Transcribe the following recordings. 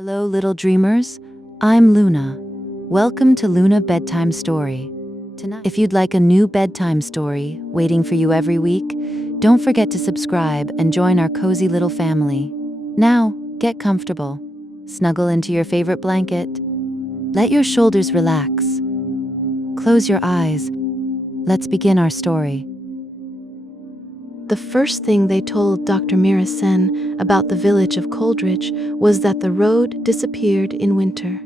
Hello, little dreamers. I'm Luna. Welcome to Luna Bedtime Story. Tonight, if you'd like a new bedtime story waiting for you every week, don't forget to subscribe and join our cozy little family. Now, get comfortable. Snuggle into your favorite blanket. Let your shoulders relax. Close your eyes. Let's begin our story. The first thing they told Dr. Mira Sen about the village of Coldridge was that the road disappeared in winter.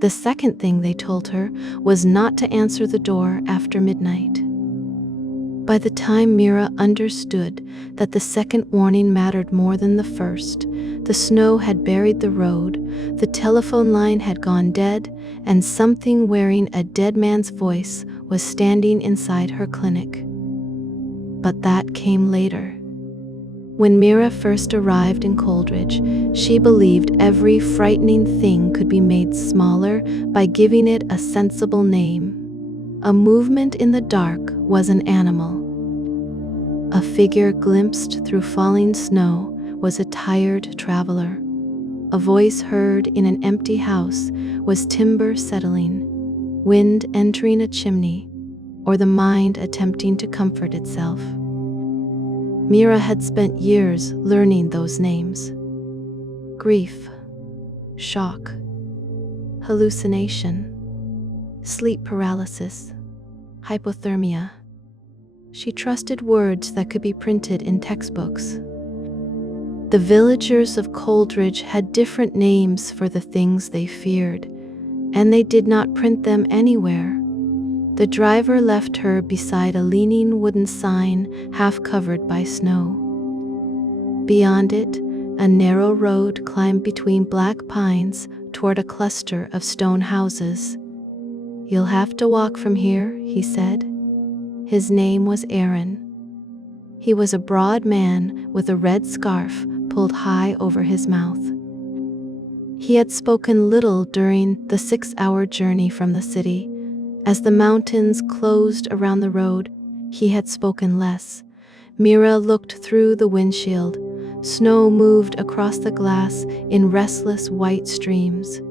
The second thing they told her was not to answer the door after midnight. By the time Mira understood that the second warning mattered more than the first, the snow had buried the road, the telephone line had gone dead, and something wearing a dead man's voice was standing inside her clinic. But that came later. When Mira first arrived in Coldridge, she believed every frightening thing could be made smaller by giving it a sensible name. A movement in the dark was an animal. A figure glimpsed through falling snow was a tired traveler. A voice heard in an empty house was timber settling, wind entering a chimney, or the mind attempting to comfort itself. Mira had spent years learning those names. Grief, shock, hallucination, sleep paralysis, hypothermia. She trusted words that could be printed in textbooks. The villagers of Coldridge had different names for the things they feared, and they did not print them anywhere. The driver left her beside a leaning wooden sign half covered by snow. Beyond it, a narrow road climbed between black pines toward a cluster of stone houses. "You'll have to walk from here," he said. His name was Aaron. He was a broad man with a red scarf pulled high over his mouth. He had spoken little during the 6-hour journey from the city. As the mountains closed around the road, he had spoken less. Mira looked through the windshield. Snow moved across the glass in restless white streams.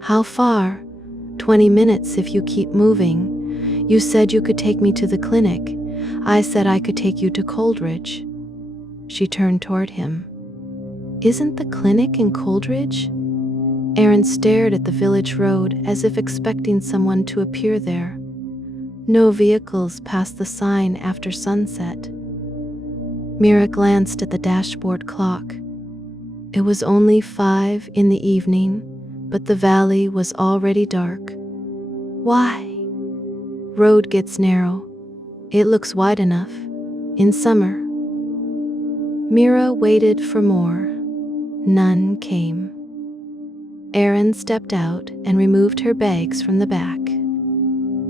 "How far?" "20 minutes if you keep moving. You said you could take me to the clinic. I said I could take you to Coldridge." She turned toward him. "Isn't the clinic in Coldridge?" Aaron stared at the village road as if expecting someone to appear there. No vehicles passed the sign after sunset. Mira glanced at the dashboard clock. It was only 5 in the evening, but the valley was already dark. "Why?" "Road gets narrow. It looks wide enough. In summer." Mira waited for more. None came. Aaron stepped out and removed her bags from the back.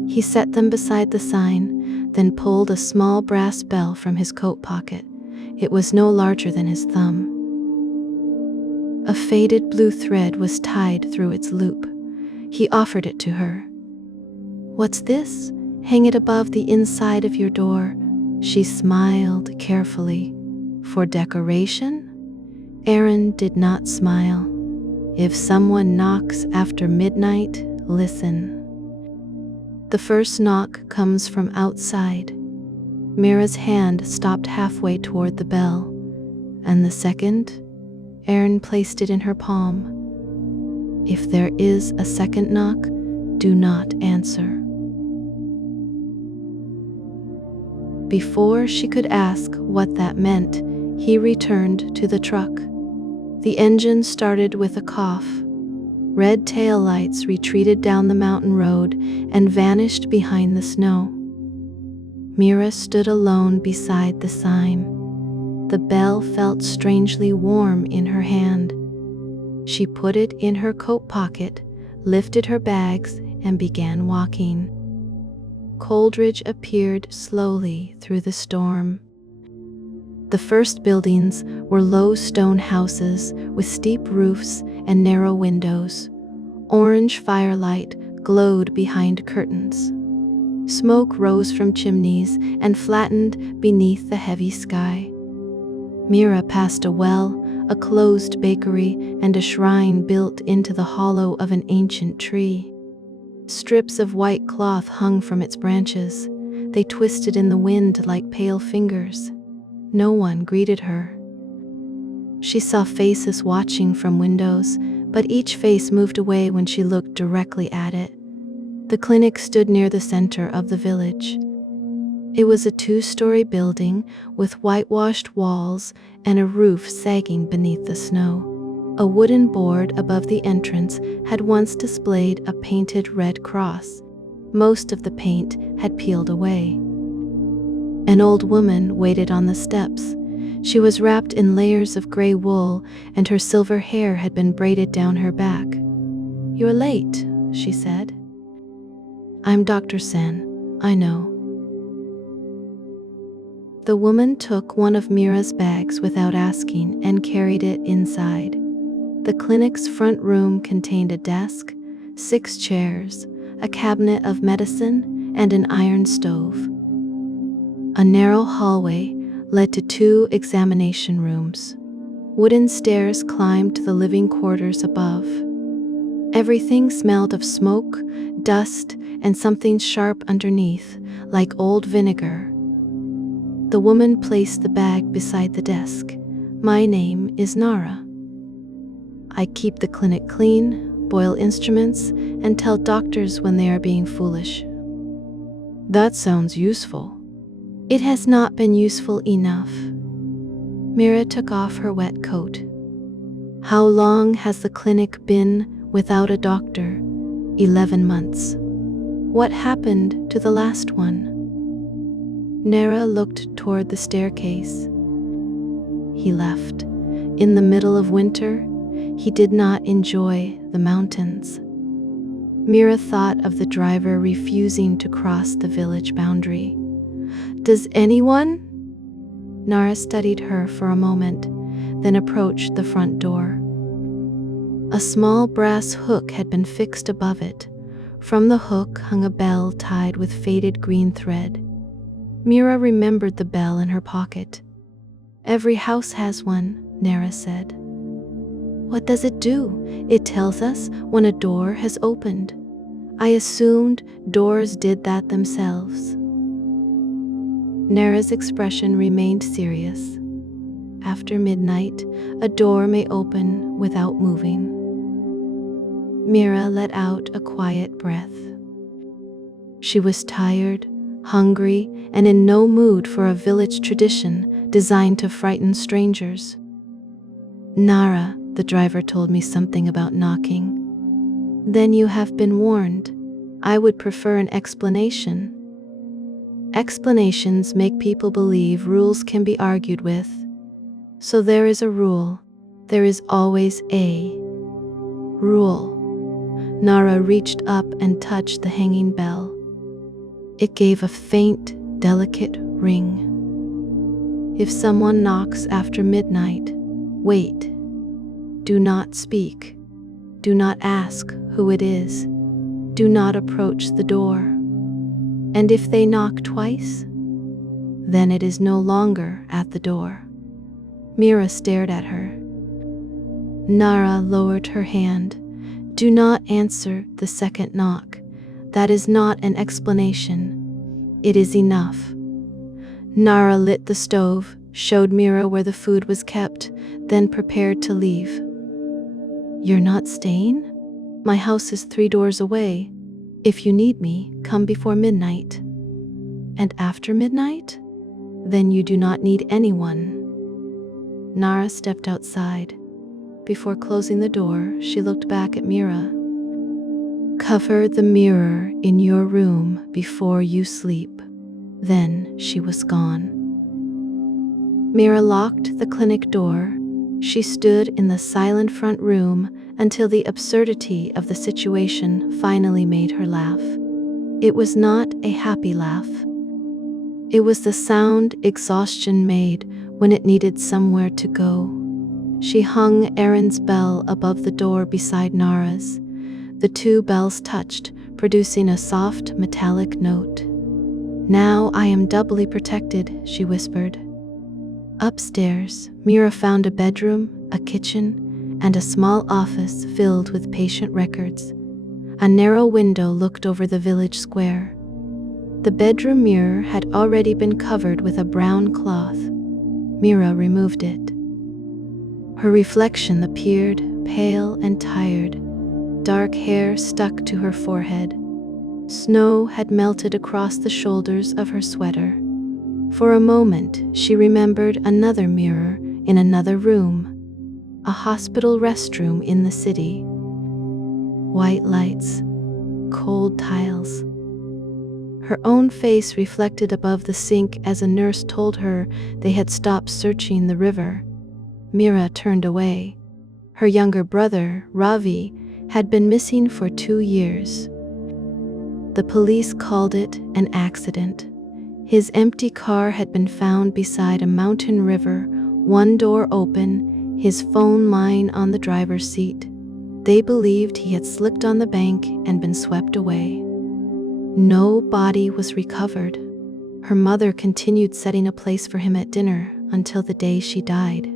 He set them beside the sign, then pulled a small brass bell from his coat pocket. It was no larger than his thumb. A faded blue thread was tied through its loop. He offered it to her. "What's this? Hang it above the inside of your door." She smiled carefully. "For decoration?" Aaron did not smile. "If someone knocks after midnight, listen." The first knock comes from outside. Mira's hand stopped halfway toward the bell, and the second, Aaron placed it in her palm. "If there is a second knock, do not answer." Before she could ask what that meant, he returned to the truck. The engine started with a cough. Red taillights retreated down the mountain road and vanished behind the snow. Mira stood alone beside the sign. The bell felt strangely warm in her hand. She put it in her coat pocket, lifted her bags, and began walking. Coldridge appeared slowly through the storm. The first buildings were low stone houses with steep roofs and narrow windows. Orange firelight glowed behind curtains. Smoke rose from chimneys and flattened beneath the heavy sky. Mira passed a well, a closed bakery, and a shrine built into the hollow of an ancient tree. Strips of white cloth hung from its branches. They twisted in the wind like pale fingers. No one greeted her. She saw faces watching from windows, but each face moved away when she looked directly at it. The clinic stood near the center of the village. It was a 2-story building with whitewashed walls and a roof sagging beneath the snow. A wooden board above the entrance had once displayed a painted red cross. Most of the paint had peeled away. An old woman waited on the steps. She was wrapped in layers of gray wool, and her silver hair had been braided down her back. "You're late," she said. "I'm Dr. Sen, I know." The woman took one of Mira's bags without asking and carried it inside. The clinic's front room contained a desk, 6 chairs, a cabinet of medicine, and an iron stove. A narrow hallway led to 2 examination rooms. Wooden stairs climbed to the living quarters above. Everything smelled of smoke, dust, and something sharp underneath, like old vinegar. The woman placed the bag beside the desk. "My name is Nara. I keep the clinic clean, boil instruments, and tell doctors when they are being foolish." "That sounds useful." "It has not been useful enough." Mira took off her wet coat. "How long has the clinic been without a doctor?" 11 months. "What happened to the last one?" Nara looked toward the staircase. "He left. In the middle of winter, he did not enjoy the mountains." Mira thought of the driver refusing to cross the village boundary. "Does anyone?" Nara studied her for a moment, then approached the front door. A small brass hook had been fixed above it. From the hook hung a bell tied with faded green thread. Mira remembered the bell in her pocket. "Every house has one," Nara said. "What does it do?" "It tells us when a door has opened." I assumed doors did that themselves. Nara's expression remained serious. After midnight, a door may open without moving. Mira let out a quiet breath. She was tired, hungry, and in no mood for a village tradition designed to frighten strangers. "Nara, the driver told me something about knocking." "Then you have been warned. I would prefer an explanation." Explanations make people believe rules can be argued with. So there is a rule. There is always a rule. Nara reached up and touched the hanging bell. It gave a faint, delicate ring. "If someone knocks after midnight, wait. Do not speak. Do not ask who it is. Do not approach the door. And if they knock twice, then it is no longer at the door." Mira stared at her. Nara lowered her hand. "Do not answer the second knock. That is not an explanation. It is enough." Nara lit the stove, showed Mira where the food was kept, then prepared to leave. "You're not staying? My house is 3 doors away. If you need me, come before midnight." "And after midnight? Then you do not need anyone." Nara stepped outside. Before closing the door, she looked back at Mira. "Cover the mirror in your room before you sleep." Then she was gone. Mira locked the clinic door. She stood in the silent front room until the absurdity of the situation finally made her laugh. It was not a happy laugh. It was the sound exhaustion made when it needed somewhere to go. She hung Aaron's bell above the door beside Nara's. The 2 bells touched, producing a soft metallic note. "Now I am doubly protected," she whispered. Upstairs, Mira found a bedroom, a kitchen, and a small office filled with patient records. A narrow window looked over the village square. The bedroom mirror had already been covered with a brown cloth. Mira removed it. Her reflection appeared pale and tired. Dark hair stuck to her forehead. Snow had melted across the shoulders of her sweater. For a moment, she remembered another mirror in another room, a hospital restroom in the city. White lights, cold tiles. Her own face reflected above the sink as a nurse told her they had stopped searching the river. Mira turned away. Her younger brother, Ravi, had been missing for 2 years. The police called it an accident. His empty car had been found beside a mountain river, one door open, his phone lying on the driver's seat. They believed he had slipped on the bank and been swept away. No body was recovered. Her mother continued setting a place for him at dinner until the day she died.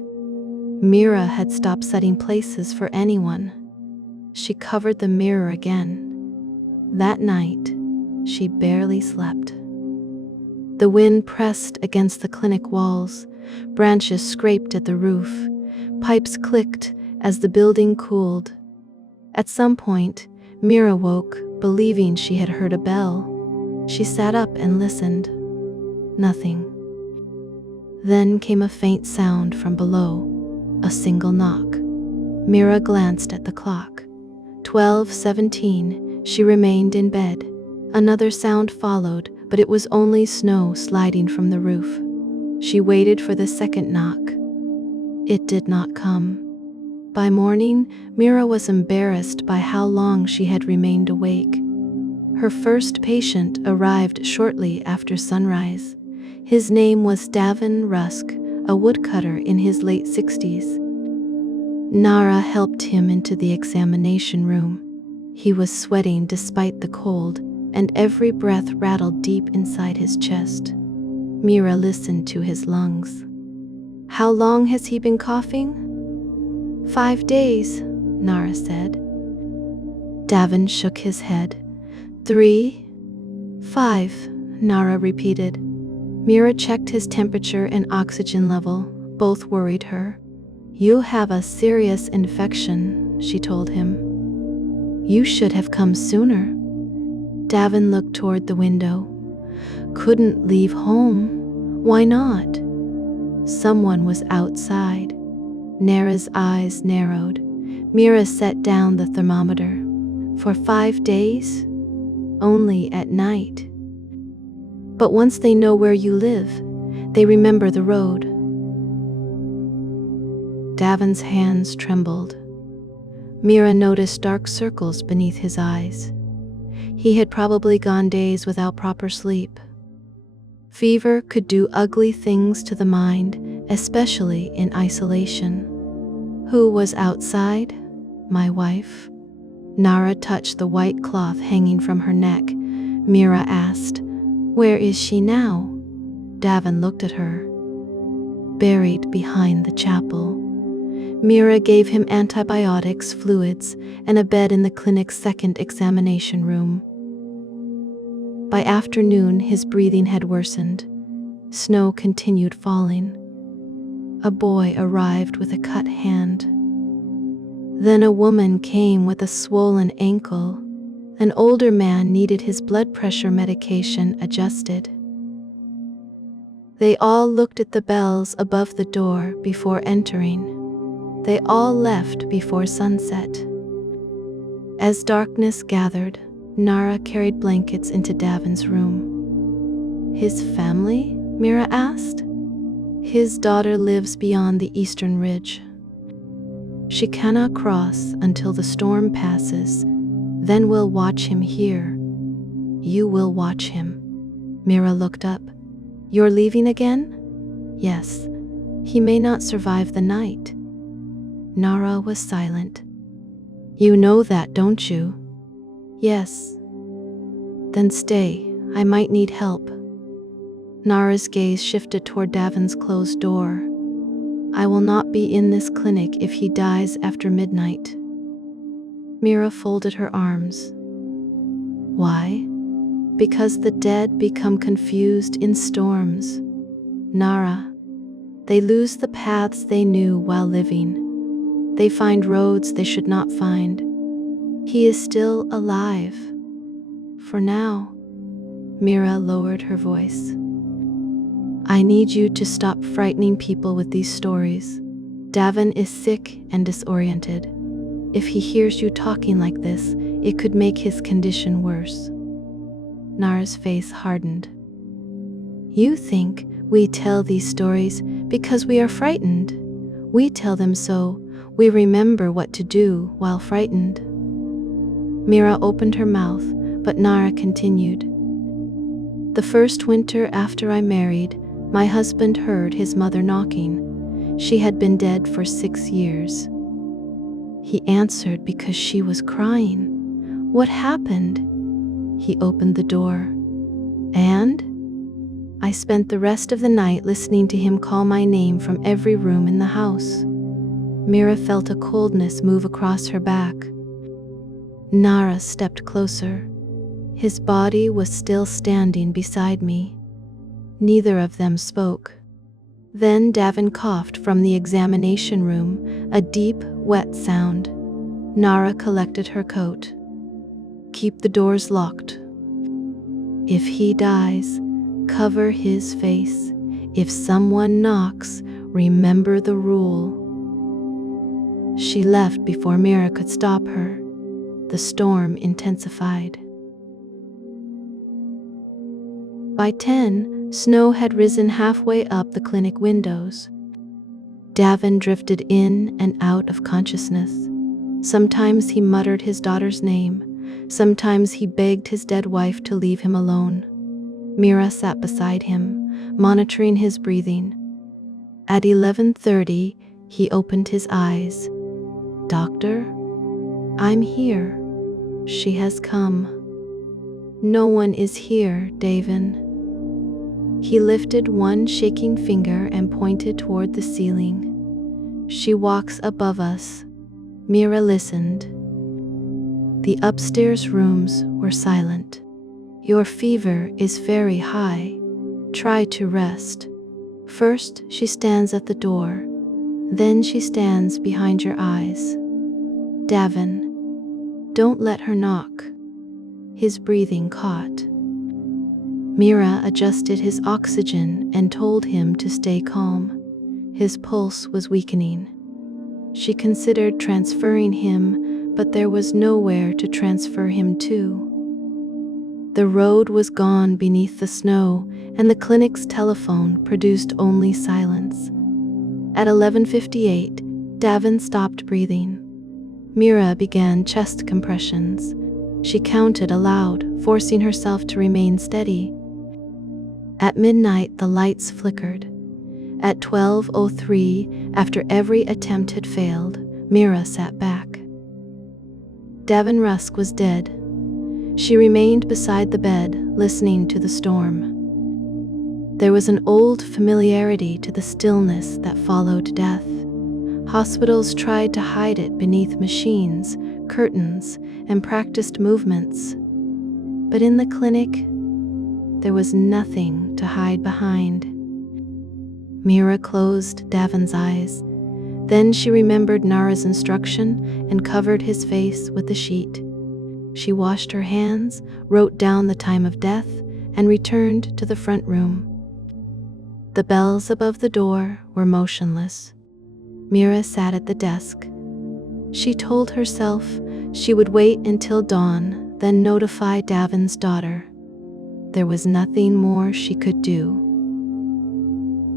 Mira had stopped setting places for anyone. She covered the mirror again. That night, she barely slept. The wind pressed against the clinic walls, branches scraped at the roof, pipes clicked as the building cooled. At some point, Mira woke, believing she had heard a bell. She sat up and listened. Nothing. Then came a faint sound from below, a single knock. Mira glanced at the clock. 12:17. She remained in bed. Another sound followed, but it was only snow sliding from the roof. She waited for the second knock. It did not come. By morning, Mira was embarrassed by how long she had remained awake. Her first patient arrived shortly after sunrise. His name was Davin Rusk, a woodcutter in his late 60s. Nara helped him into the examination room. He was sweating despite the cold, and every breath rattled deep inside his chest. Mira listened to his lungs. "How long has he been coughing?" "5 days, Nara said. Davin shook his head. 3, 5, Nara repeated. Mira checked his temperature and oxygen level. Both worried her. "You have a serious infection," she told him. "You should have come sooner." Davin looked toward the window. "Couldn't leave home. Why not?" Someone was outside. Nara's eyes narrowed. Mira set down the thermometer. "For 5 days? Only at night." "But once they know where you live, they remember the road." Davin's hands trembled. Mira noticed dark circles beneath his eyes. He had probably gone days without proper sleep. Fever could do ugly things to the mind, especially in isolation. "Who was outside?" "My wife." Nara touched the white cloth hanging from her neck. Mira asked, "Where is she now?" Davin looked at her. "Buried behind the chapel." Mira gave him antibiotics, fluids, and a bed in the clinic's second examination room. By afternoon, his breathing had worsened. Snow continued falling. A boy arrived with a cut hand. Then a woman came with a swollen ankle. An older man needed his blood pressure medication adjusted. They all looked at the bells above the door before entering. They all left before sunset. As darkness gathered, Nara carried blankets into Davin's room. "His family?" Mira asked. "His daughter lives beyond the eastern ridge. She cannot cross until the storm passes. Then we'll watch him here." "You will watch him." Mira looked up. "You're leaving again?" "Yes. He may not survive the night." Nara was silent. "You know that, don't you?" "Yes." "Then stay. I might need help." Nara's gaze shifted toward Davin's closed door. I will not be in this clinic if he dies after midnight." Mira folded her arms. "Why?" "Because the dead become confused in storms, Nara. They lose the paths they knew while living. They find roads they should not find. He is still alive. For now." Mira lowered her voice. "I need you to stop frightening people with these stories. Davin is sick and disoriented. If he hears you talking like this, it could make his condition worse." Nara's face hardened. "You think we tell these stories because we are frightened. We tell them so we remember what to do while frightened." Mira opened her mouth, but Nara continued. "The first winter after I married, my husband heard his mother knocking. She had been dead for 6 years. He answered because she was crying. What happened? He opened the door. And I spent the rest of the night listening to him call my name from every room in the house." Mira felt a coldness move across her back. Nara stepped closer. His body was still standing beside me. Neither of them spoke. Then Davin coughed from the examination room, a deep, wet sound. Nara collected her coat. "Keep the doors locked. If he dies, cover his face. If someone knocks, remember the rule." She left before Mira could stop her. The storm intensified. By 10, snow had risen halfway up the clinic windows. Davin drifted in and out of consciousness. Sometimes he muttered his daughter's name. Sometimes he begged his dead wife to leave him alone. Mira sat beside him, monitoring his breathing. At 11:30, he opened his eyes. "Doctor? I'm here." "She has come." "No one is here, Davin." He lifted one shaking finger and pointed toward the ceiling. "She walks above us." Mira listened. The upstairs rooms were silent. "Your fever is very high. Try to rest." First, she stands at the door. Then she stands behind your eyes. "Davin, don't let her knock." His breathing caught. Mira adjusted his oxygen and told him to stay calm. His pulse was weakening. She considered transferring him, but there was nowhere to transfer him to. The road was gone beneath the snow, and the clinic's telephone produced only silence. At 11:58, Davin stopped breathing. Mira began chest compressions. She counted aloud, forcing herself to remain steady. At midnight, the lights flickered. At 12:03, after every attempt had failed, Mira sat back. Davin Rusk was dead. She remained beside the bed, listening to the storm. There was an old familiarity to the stillness that followed death. Hospitals tried to hide it beneath machines, curtains, and practiced movements. But in the clinic, there was nothing to hide behind. Mira closed Davin's eyes. Then she remembered Nara's instruction and covered his face with the sheet. She washed her hands, wrote down the time of death, and returned to the front room. The bells above the door were motionless. Mira sat at the desk. She told herself she would wait until dawn, then notify Davin's daughter. There was nothing more she could do.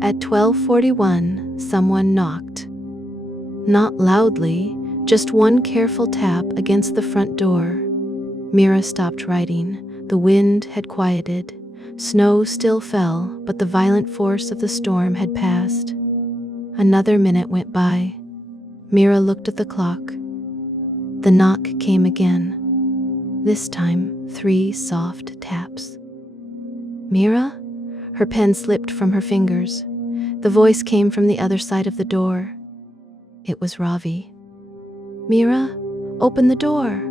At 12:41, someone knocked. Not loudly, just one careful tap against the front door. Mira stopped writing. The wind had quieted. Snow still fell, but the violent force of the storm had passed. Another minute went by. Mira looked at the clock. The knock came again. This time, 3 soft taps. "Mira?" Her pen slipped from her fingers. The voice came from the other side of the door. It was Ravi. "Mira, open the door."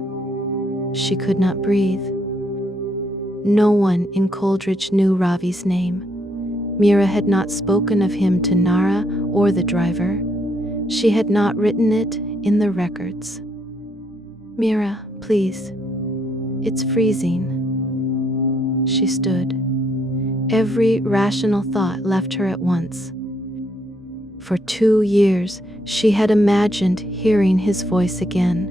She could not breathe. No one in Coldridge knew Ravi's name. Mira had not spoken of him to Nara or the driver. She had not written it in the records. "Mira, please. It's freezing." She stood. Every rational thought left her at once. For 2 years, she had imagined hearing his voice again.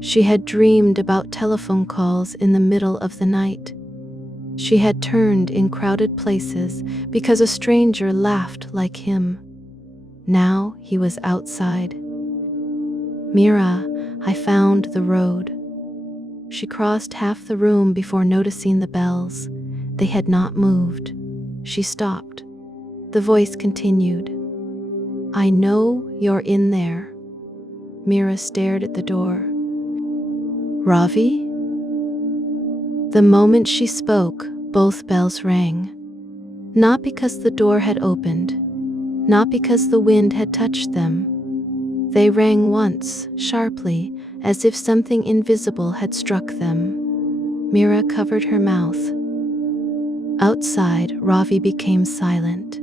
She had dreamed about telephone calls in the middle of the night. She had turned in crowded places because a stranger laughed like him. Now he was outside. "Mira, I found the road." She crossed half the room before noticing the bells. They had not moved. She stopped. The voice continued. "I know you're in there." Mira stared at the door. "Ravi?" The moment she spoke, both bells rang. Not because the door had opened, not because the wind had touched them. They rang once, sharply, as if something invisible had struck them. Mira covered her mouth. Outside, Ravi became silent.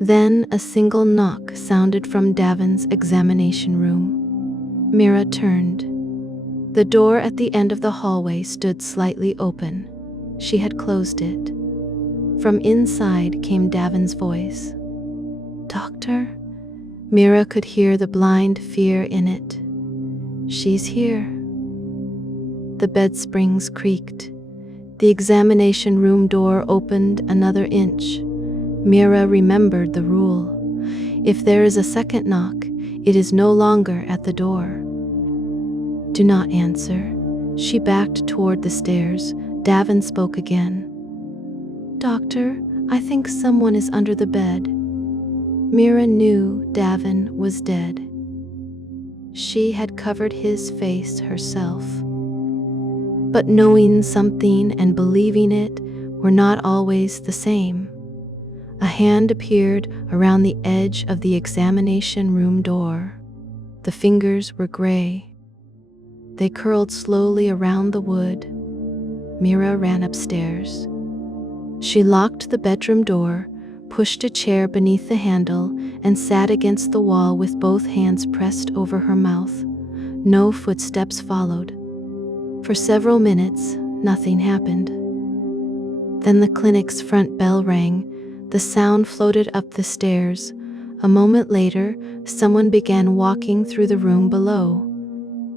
Then a single knock sounded from Davin's examination room. Mira turned. The door at the end of the hallway stood slightly open. She had closed it. From inside came Davin's voice. "Doctor?" Mira could hear the blind fear in it. "She's here." The bed springs creaked. The examination room door opened another inch. Mira remembered the rule. If there is a second knock, it is no longer at the door. "Do not answer." She backed toward the stairs. Davin spoke again. "Doctor, I think someone is under the bed." Mira knew Davin was dead. She had covered his face herself. But knowing something and believing it were not always the same. A hand appeared around the edge of the examination room door. The fingers were gray. They curled slowly around the wood. Mira ran upstairs. She locked the bedroom door, pushed a chair beneath the handle, and sat against the wall with both hands pressed over her mouth. No footsteps followed. For several minutes, nothing happened. Then the clinic's front bell rang. The sound floated up the stairs. A moment later, someone began walking through the room below.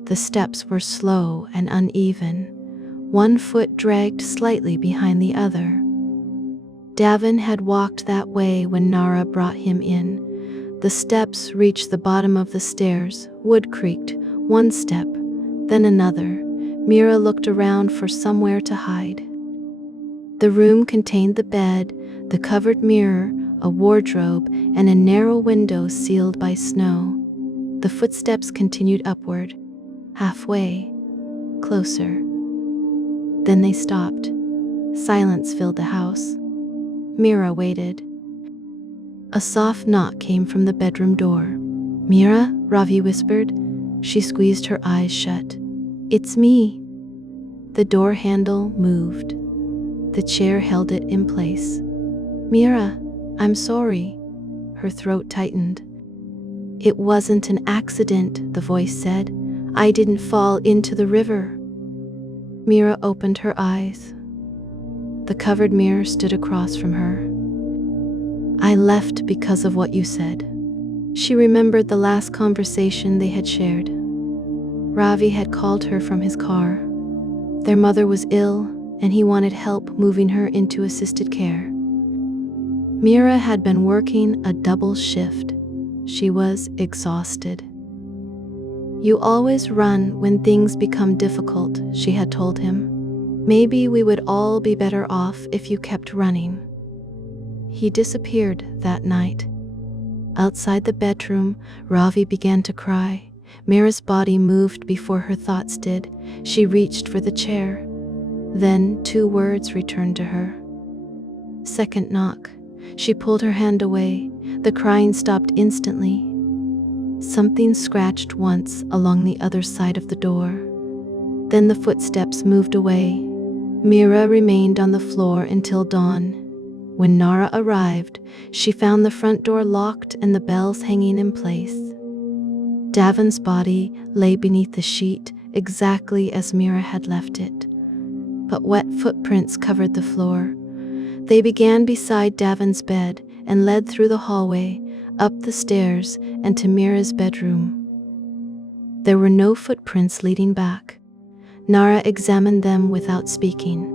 The steps were slow and uneven. One foot dragged slightly behind the other. Davin had walked that way when Nara brought him in. The steps reached the bottom of the stairs. Wood creaked. One step, then another. Mira looked around for somewhere to hide. The room contained the bed, the covered mirror, a wardrobe, and a narrow window sealed by snow. The footsteps continued upward, halfway, closer. Then they stopped. Silence filled the house. Mira waited. A soft knock came from the bedroom door. "Mira?" Ravi whispered. She squeezed her eyes shut. "It's me." The door handle moved. The chair held it in place. "Mira, I'm sorry." Her throat tightened. "It wasn't an accident," the voice said. "I didn't fall into the river." Mira opened her eyes. The covered mirror stood across from her. "I left because of what you said." She remembered the last conversation they had shared. Ravi had called her from his car. Their mother was ill, and he wanted help moving her into assisted care. Mira had been working a double shift. She was exhausted. "You always run when things become difficult," she had told him. "Maybe we would all be better off if you kept running." He disappeared that night. Outside the bedroom, Ravi began to cry. Mira's body moved before her thoughts did. She reached for the chair. Then 2 words returned to her. Second knock. She pulled her hand away. The crying stopped instantly. Something scratched once along the other side of the door. Then the footsteps moved away. Mira remained on the floor until dawn. When Nara arrived, she found the front door locked and the bells hanging in place. Davin's body lay beneath the sheet, exactly as Mira had left it. But wet footprints covered the floor. They began beside Davin's bed and led through the hallway, up the stairs, and to Mira's bedroom. There were no footprints leading back. Nara examined them without speaking.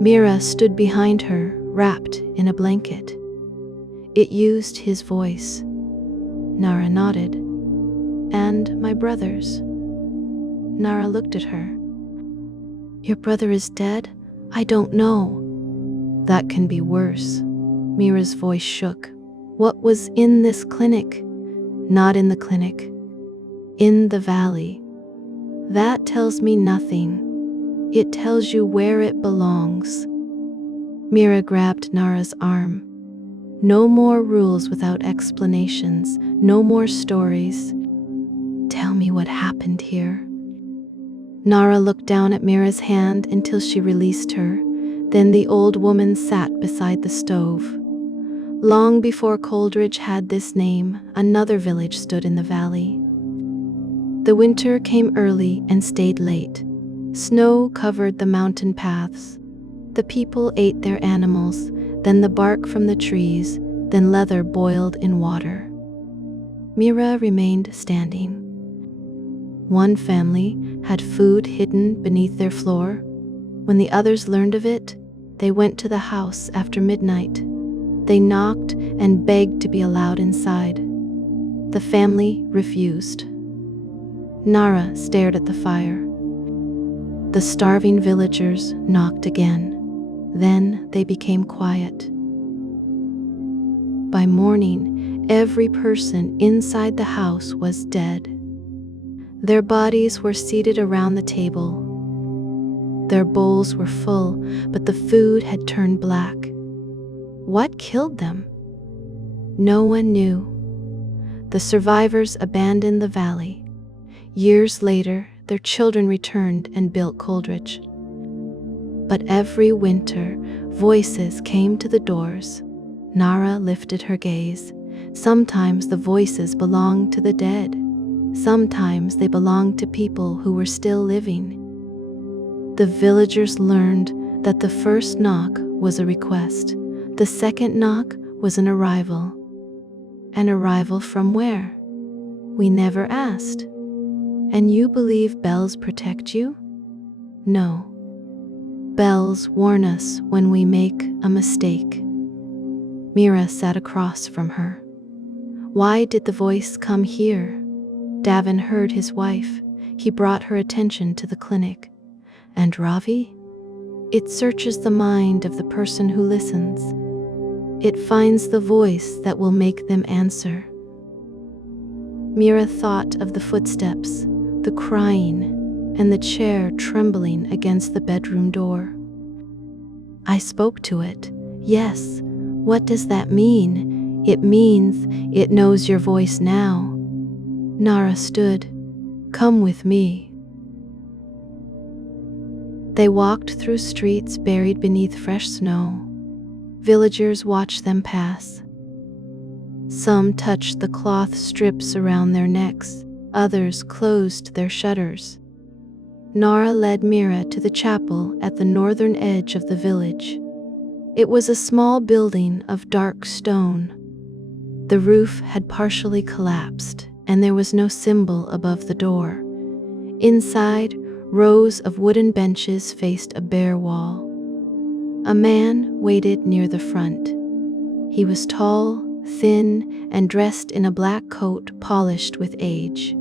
Mira stood behind her, wrapped in a blanket. It used his voice. Nara nodded. "And my brothers?" Nara looked at her. "Your brother is dead? I don't know." "That can be worse." Mira's voice shook. "What was in this clinic?" "Not in the clinic. In the valley." "That tells me nothing. It tells you where it belongs." Mira grabbed Nara's arm. "No more rules without explanations. No more stories. Tell me what happened here." Nara looked down at Mira's hand until she released her. Then the old woman sat beside the stove. Long before Coldridge had this name, another village stood in the valley. The winter came early and stayed late. Snow covered the mountain paths. The people ate their animals, then the bark from the trees, then leather boiled in water. Mira remained standing. One family had food hidden beneath their floor. When the others learned of it, they went to the house after midnight. They knocked and begged to be allowed inside. The family refused. Nara stared at the fire. The starving villagers knocked again. Then they became quiet. By morning, every person inside the house was dead. Their bodies were seated around the table. Their bowls were full, but the food had turned black. What killed them? No one knew. The survivors abandoned the valley. Years later, their children returned and built Coldridge. But every winter, voices came to the doors. Nara lifted her gaze. Sometimes the voices belonged to the dead. Sometimes they belonged to people who were still living. The villagers learned that the first knock was a request. The second knock was an arrival. An arrival from where? We never asked. And you believe bells protect you? No. Bells warn us when we make a mistake. Mira sat across from her. Why did the voice come here? Davin heard his wife. He brought her attention to the clinic. And Ravi? It searches the mind of the person who listens. It finds the voice that will make them answer. Mira thought of the footsteps, the crying, and the chair trembling against the bedroom door. I spoke to it. Yes. What does that mean? It means it knows your voice now. Nara stood. Come with me. They walked through streets buried beneath fresh snow. Villagers watched them pass. Some touched the cloth strips around their necks. Others closed their shutters. Nara led Mira to the chapel at the northern edge of the village. It was a small building of dark stone. The roof had partially collapsed, and there was no symbol above the door. Inside, rows of wooden benches faced a bare wall. A man waited near the front. He was tall, thin, and dressed in a black coat polished with age.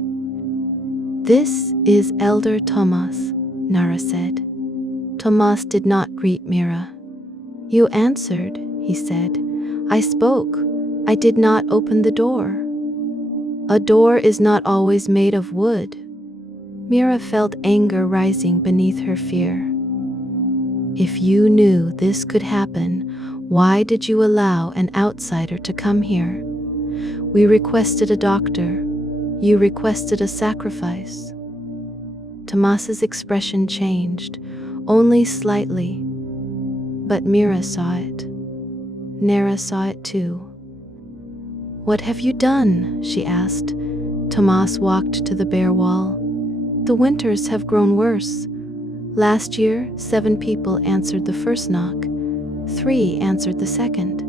This is Elder Thomas, Nara said. Thomas did not greet Mira. You answered, he said. I spoke. I did not open the door. A door is not always made of wood. Mira felt anger rising beneath her fear. If you knew this could happen, Why did you allow an outsider to come here? We requested a doctor. You requested a sacrifice. Tomas's expression changed, only slightly. But Mira saw it. Nara saw it too. What have you done? She asked. Tomas walked to the bare wall. The winters have grown worse. Last year, 7 people answered the first knock. 3 answered the second.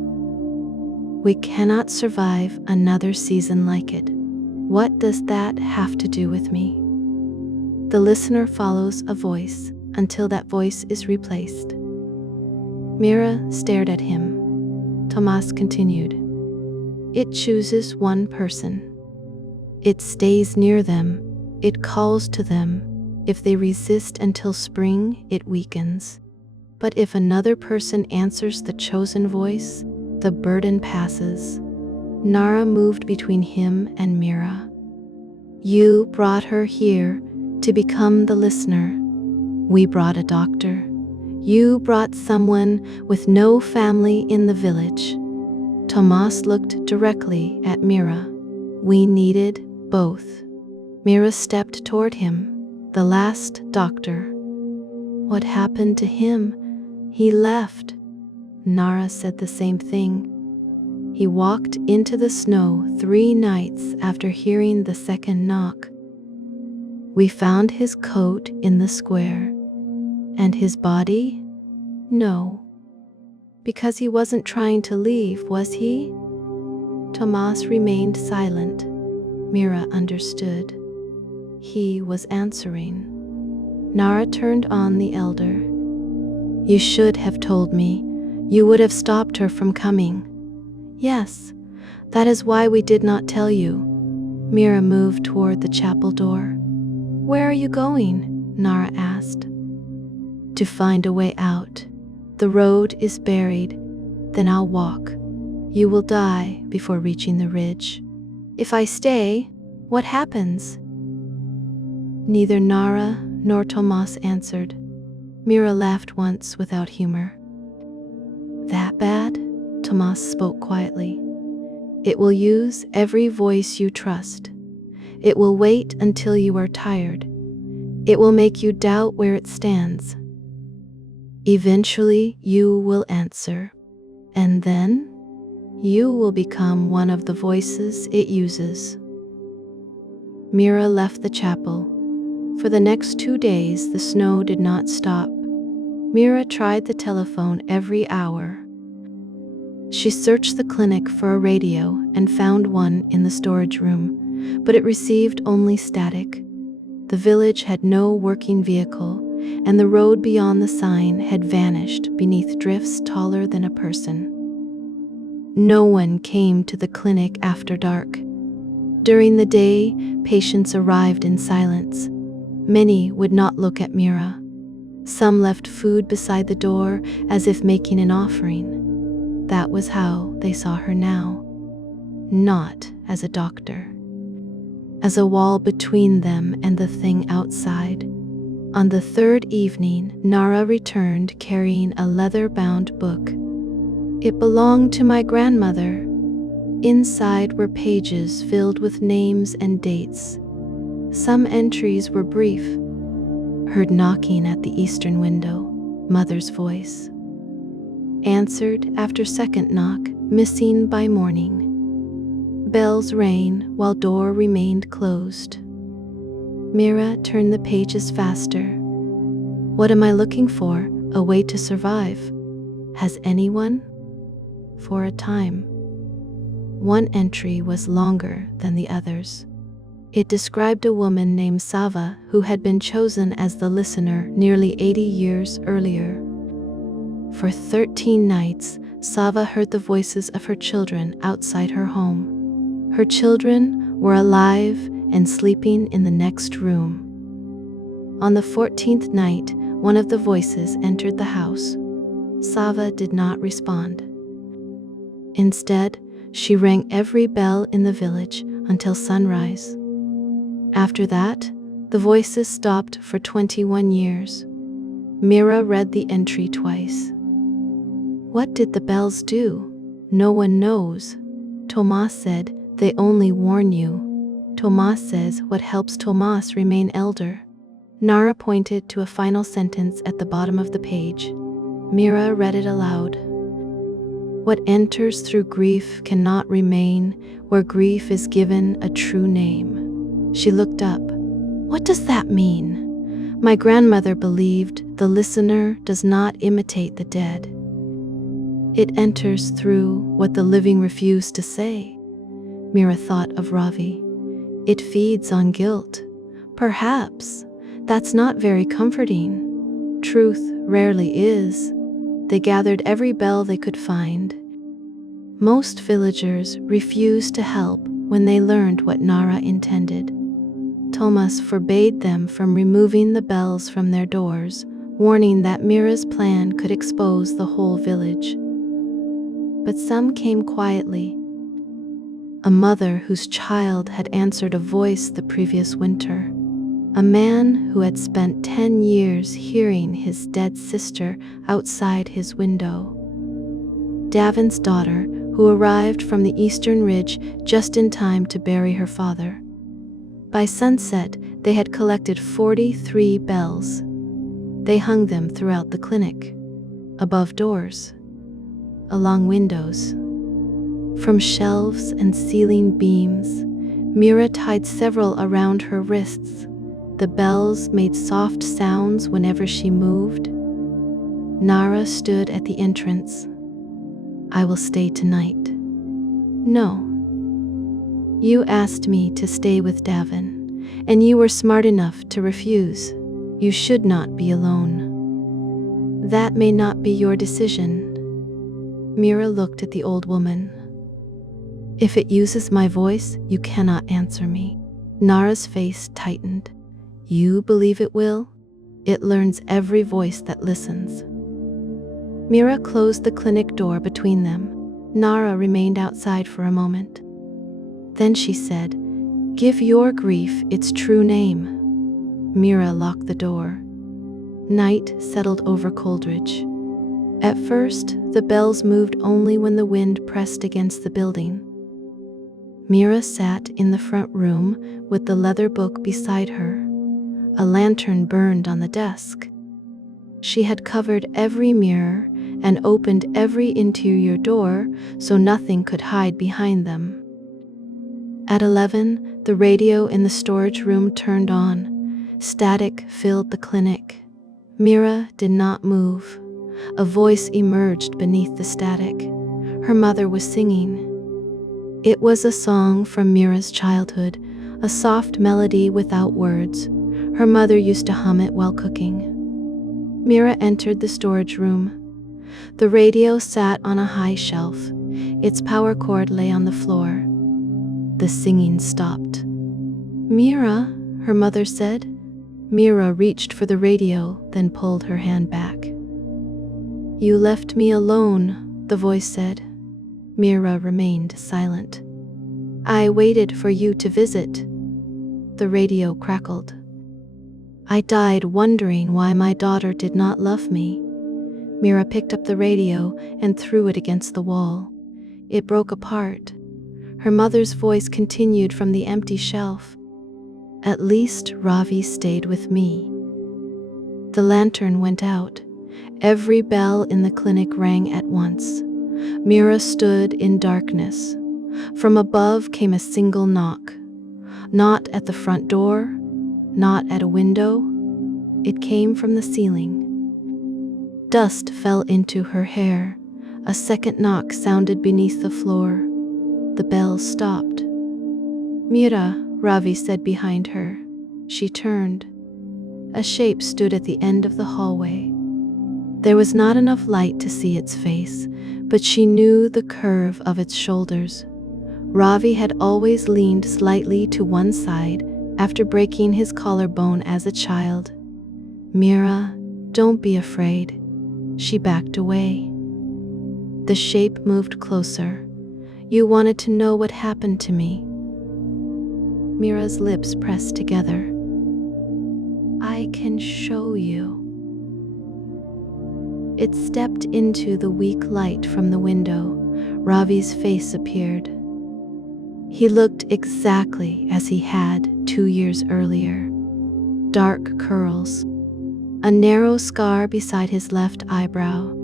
We cannot survive another season like it. What does that have to do with me? The listener follows a voice until that voice is replaced. Mira stared at him. Tomas continued. It chooses one person. It stays near them. It calls to them. If they resist until spring, it weakens. But if another person answers the chosen voice, the burden passes. Nara moved between him and Mira. You brought her here to become the listener. We brought a doctor. You brought someone with no family in the village. Tomas looked directly at Mira. We needed both. Mira stepped toward him. The last doctor. What happened to him? He left. Nara said the same thing. He walked into the snow 3 nights after hearing the second knock. We found his coat in the square. And his body? No. Because he wasn't trying to leave, was he? Tomas remained silent. Mira understood. He was answering. Nara turned on the elder. You should have told me. You would have stopped her from coming. Yes, that is why we did not tell you. Mira moved toward the chapel door. Where are you going? Nara asked. To find a way out. The road is buried. Then I'll walk. You will die before reaching the ridge. If I stay, what happens? Neither Nara nor Tomas answered. Mira laughed once without humor. That bad? Tomas spoke quietly. It will use every voice you trust. It will wait until you are tired. It will make you doubt where it stands. Eventually, you will answer. And then, you will become one of the voices it uses. Mira left the chapel. For the next 2 days, the snow did not stop. Mira tried the telephone every hour. She searched the clinic for a radio and found one in the storage room, but it received only static. The village had no working vehicle, and the road beyond the sign had vanished beneath drifts taller than a person. No one came to the clinic after dark. During the day, patients arrived in silence. Many would not look at Mira. Some left food beside the door as if making an offering. That was how they saw her now. Not as a doctor. As a wall between them and the thing outside. On the 3rd evening, Nara returned carrying a leather-bound book. It belonged to my grandmother. Inside were pages filled with names and dates. Some entries were brief. Heard knocking at the eastern window, mother's voice. Answered after second knock, missing by morning. Bells rang while door remained closed. Mira turned the pages faster. What am I looking for? A way to survive. Has anyone? For a time. One entry was longer than the others. It described a woman named Sava who had been chosen as the listener nearly 80 years earlier. For 13 nights, Sava heard the voices of her children outside her home. Her children were alive and sleeping in the next room. On the 14th night, one of the voices entered the house. Sava did not respond. Instead, she rang every bell in the village until sunrise. After that, the voices stopped for 21 years. Mira read the entry twice. What did the bells do? No one knows. Tomas said, they only warn you. Tomas says what helps Tomas remain elder. Nara pointed to a final sentence at the bottom of the page. Mira read it aloud. What enters through grief cannot remain where grief is given a true name. She looked up. What does that mean? My grandmother believed the listener does not imitate the dead. It enters through what the living refuse to say. Mira thought of Ravi. It feeds on guilt. Perhaps. That's not very comforting. Truth rarely is. They gathered every bell they could find. Most villagers refused to help when they learned what Nara intended. Tomas forbade them from removing the bells from their doors, warning that Mira's plan could expose the whole village. But some came quietly. A mother whose child had answered a voice the previous winter. A man who had spent 10 years hearing his dead sister outside his window. Davin's daughter, who arrived from the eastern ridge just in time to bury her father. By sunset, they had collected 43 bells. They hung them throughout the clinic, above doors, along windows. From shelves and ceiling beams, Mira tied several around her wrists. The bells made soft sounds whenever she moved. Nara stood at the entrance. I will stay tonight. No. You asked me to stay with Davin, and you were smart enough to refuse. You should not be alone. That may not be your decision. Mira looked at the old woman. If it uses my voice, you cannot answer me. Nara's face tightened. You believe it will? It learns every voice that listens. Mira closed the clinic door between them. Nara remained outside for a moment. Then she said, Give your grief its true name. Mira locked the door. Night settled over Coldridge. At first, the bells moved only when the wind pressed against the building. Mira sat in the front room with the leather book beside her. A lantern burned on the desk. She had covered every mirror and opened every interior door so nothing could hide behind them. At 11, the radio in the storage room turned on. Static filled the clinic. Mira did not move. A voice emerged beneath the static. Her mother was singing. It was a song from Mira's childhood, a soft melody without words. Her mother used to hum it while cooking. Mira entered the storage room. The radio sat on a high shelf. Its power cord lay on the floor. The singing stopped. Mira, her mother said. Mira reached for the radio, then pulled her hand back. You left me alone, the voice said. Mira remained silent. I waited for you to visit. The radio crackled. I died wondering why my daughter did not love me. Mira picked up the radio and threw it against the wall. It broke apart. Her mother's voice continued from the empty shelf. At least Ravi stayed with me. The lantern went out. Every bell in the clinic rang at once. Mira stood in darkness. From above came a single knock. Not at the front door, not at a window. It came from the ceiling. Dust fell into her hair. A second knock sounded beneath the floor. The bells stopped. Mira, Ravi said behind her. She turned. A shape stood at the end of the hallway. There was not enough light to see its face, but she knew the curve of its shoulders. Ravi had always leaned slightly to one side after breaking his collarbone as a child. Mira, don't be afraid. She backed away. The shape moved closer. You wanted to know what happened to me. Mira's lips pressed together. I can show you. It stepped into the weak light from the window. Ravi's face appeared. He looked exactly as he had 2 years earlier. Dark curls, a narrow scar beside his left eyebrow,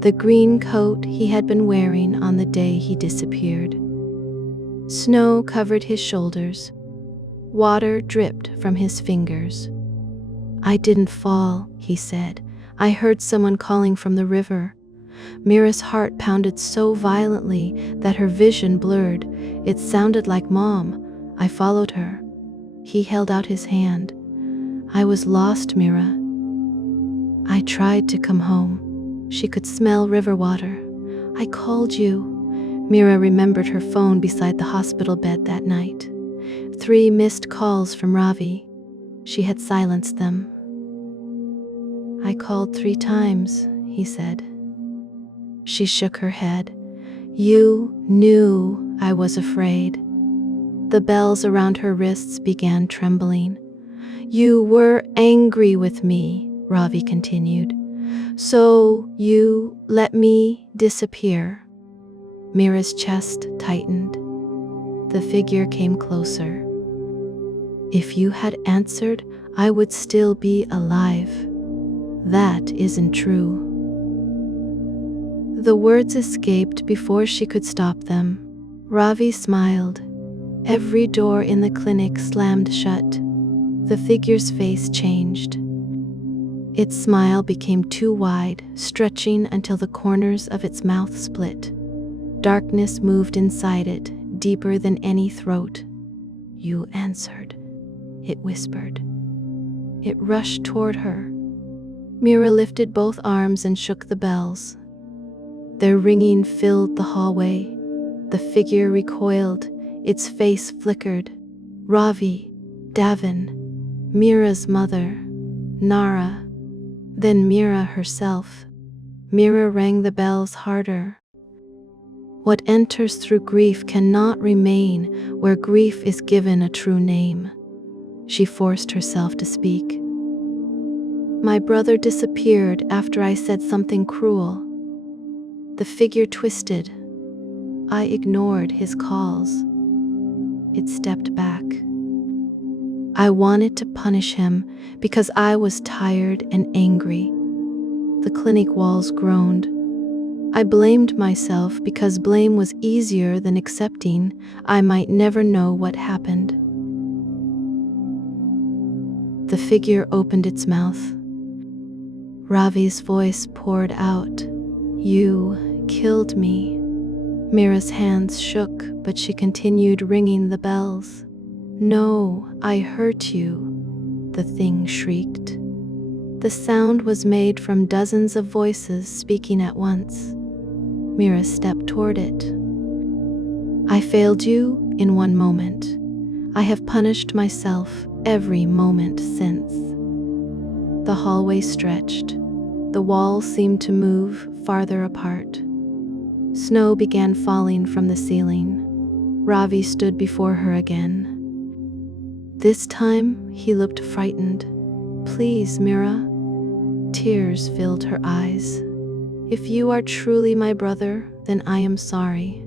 the green coat he had been wearing on the day he disappeared. Snow covered his shoulders. Water dripped from his fingers. "I didn't fall," he said. "I heard someone calling from the river." Mira's heart pounded so violently that her vision blurred. It sounded like Mom. "I followed her." He held out his hand. "I was lost, Mira. I tried to come home." She could smell river water. "I called you." Mira remembered her phone beside the hospital bed that night. 3 missed calls from Ravi. She had silenced them. "I called 3 times," he said. She shook her head. "You knew I was afraid." The bells around her wrists began trembling. "You were angry with me," Ravi continued. "So you let me disappear." Mira's chest tightened. The figure came closer. "If you had answered, I would still be alive." "That isn't true." The words escaped before she could stop them. Ravi smiled. Every door in the clinic slammed shut. The figure's face changed. Its smile became too wide, stretching until the corners of its mouth split. Darkness moved inside it, deeper than any throat. "You answered," it whispered. It rushed toward her. Mira lifted both arms and shook the bells. Their ringing filled the hallway. The figure recoiled, its face flickered. Ravi, Davin, Mira's mother, Nara, then Mira herself. Mira rang the bells harder. What enters through grief cannot remain where grief is given a true name. She forced herself to speak. "My brother disappeared after I said something cruel." The figure twisted. "I ignored his calls." It stepped back. "I wanted to punish him because I was tired and angry." The clinic walls groaned. "I blamed myself because blame was easier than accepting I might never know what happened." The figure opened its mouth. Ravi's voice poured out. "You killed me." Mira's hands shook, but she continued ringing the bells. "No, I hurt you," the thing shrieked. The sound was made from dozens of voices speaking at once. Mira stepped toward it. "I failed you in one moment. I have punished myself every moment since." The hallway stretched. The walls seemed to move farther apart. Snow began falling from the ceiling. Ravi stood before her again. This time, he looked frightened. "Please, Mira." Tears filled her eyes. "If you are truly my brother, then I am sorry."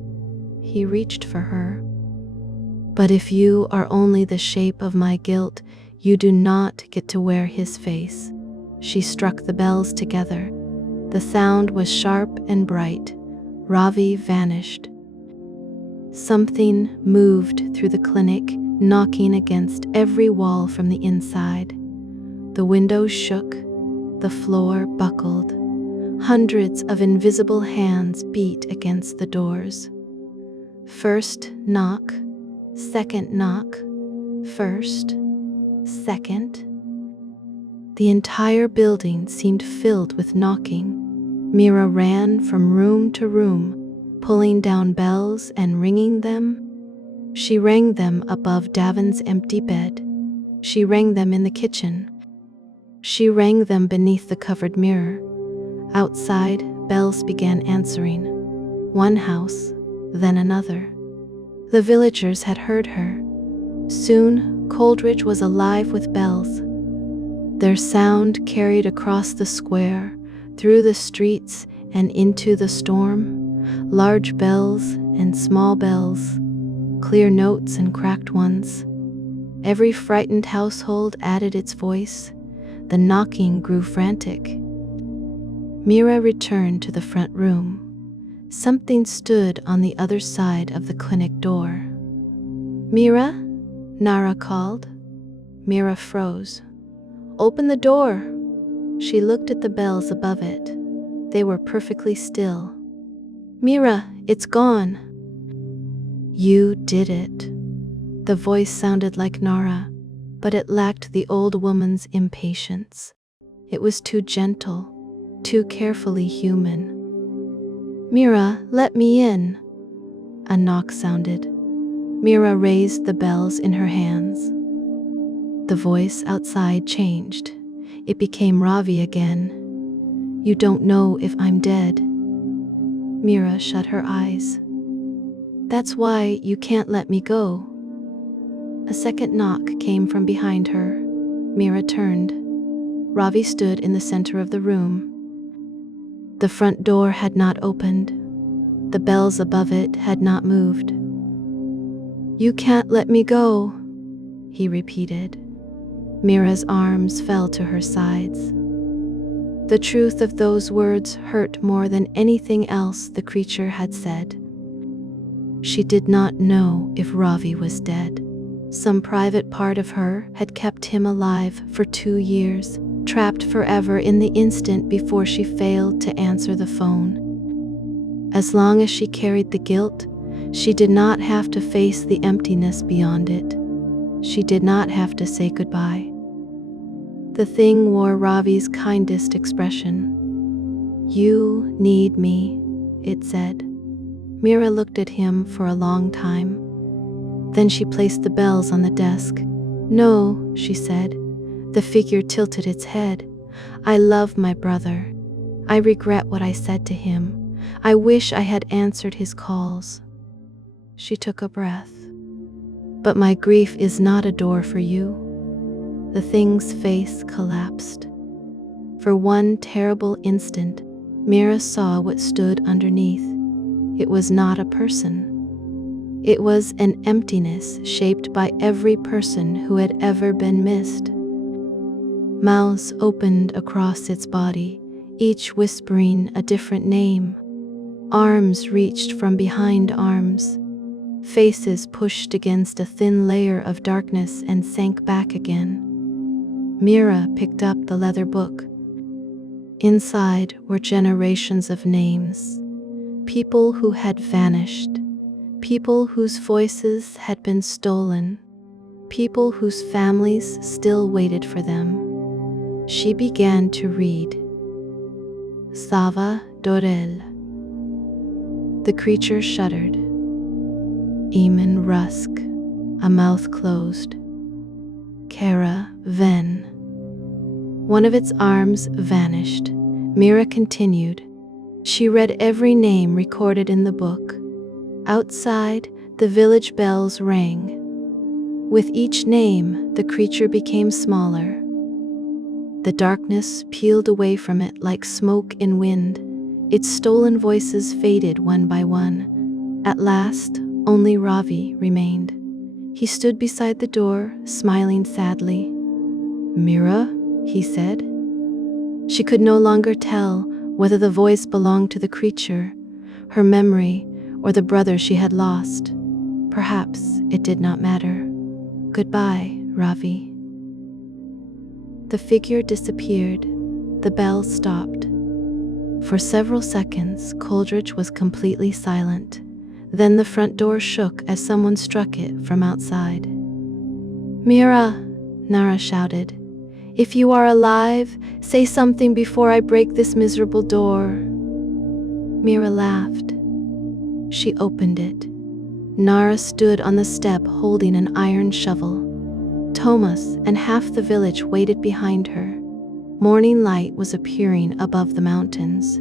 He reached for her. "But if you are only the shape of my guilt, you do not get to wear his face." She struck the bells together. The sound was sharp and bright. Ravi vanished. Something moved through the clinic, knocking against every wall from the inside. The windows shook. The floor buckled. Hundreds of invisible hands beat against the doors. First knock, second knock, first, second. The entire building seemed filled with knocking. Mira ran from room to room, pulling down bells and ringing them. She rang them above Davin's empty bed. She rang them in the kitchen. She rang them beneath the covered mirror. Outside, bells began answering. One house, then another. The villagers had heard her. Soon, Coldridge was alive with bells. Their sound carried across the square, Through the streets and into the storm, large bells and small bells, clear notes and cracked ones. Every frightened household added its voice. The knocking grew frantic. Mira returned to the front room. Something stood on the other side of the clinic door. "Mira?" Nara called. Mira froze. "Open the door." She looked at the bells above it. They were perfectly still. "Mira, it's gone." "You did it." The voice sounded like Nara, but it lacked the old woman's impatience. It was too gentle, too carefully human. "Mira, let me in." A knock sounded. Mira raised the bells in her hands. The voice outside changed. It became Ravi again. "You don't know if I'm dead." Mira shut her eyes. "That's why you can't let me go." A second knock came from behind her. Mira turned. Ravi stood in the center of the room. The front door had not opened. The bells above it had not moved. "You can't let me go," he repeated. Mira's arms fell to her sides. The truth of those words hurt more than anything else the creature had said. She did not know if Ravi was dead. Some private part of her had kept him alive for 2 years, trapped forever in the instant before she failed to answer the phone. As long as she carried the guilt, she did not have to face the emptiness beyond it. She did not have to say goodbye. The thing wore Ravi's kindest expression. "You need me," it said. Mira looked at him for a long time. Then she placed the bells on the desk. "No," she said. The figure tilted its head. "I love my brother. I regret what I said to him. I wish I had answered his calls." She took a breath. "But my grief is not a door for you." The thing's face collapsed. For one terrible instant, Mira saw what stood underneath. It was not a person. It was an emptiness shaped by every person who had ever been missed. Mouths opened across its body, each whispering a different name. Arms reached from behind arms. Faces pushed against a thin layer of darkness and sank back again. Mira picked up the leather book. Inside were generations of names. People who had vanished. People whose voices had been stolen. People whose families still waited for them. She began to read. Sava Dorel. The creature shuddered. Eamon Rusk, a mouth closed. Kara Ven. One of its arms vanished. Mira continued. She read every name recorded in the book. Outside, the village bells rang. With each name, the creature became smaller. The darkness peeled away from it like smoke in wind. Its stolen voices faded one by one. At last, only Ravi remained. He stood beside the door, smiling sadly. "Mira?" he said. She could no longer tell whether the voice belonged to the creature, her memory, or the brother she had lost. Perhaps it did not matter. "Goodbye, Ravi." The figure disappeared. The bell stopped. For several seconds, Coldridge was completely silent. Then the front door shook as someone struck it from outside. "Mira!" Nara shouted. "If you are alive, say something before I break this miserable door." Mira laughed. She opened it. Nara stood on the step holding an iron shovel. Thomas and half the village waited behind her. Morning light was appearing above the mountains.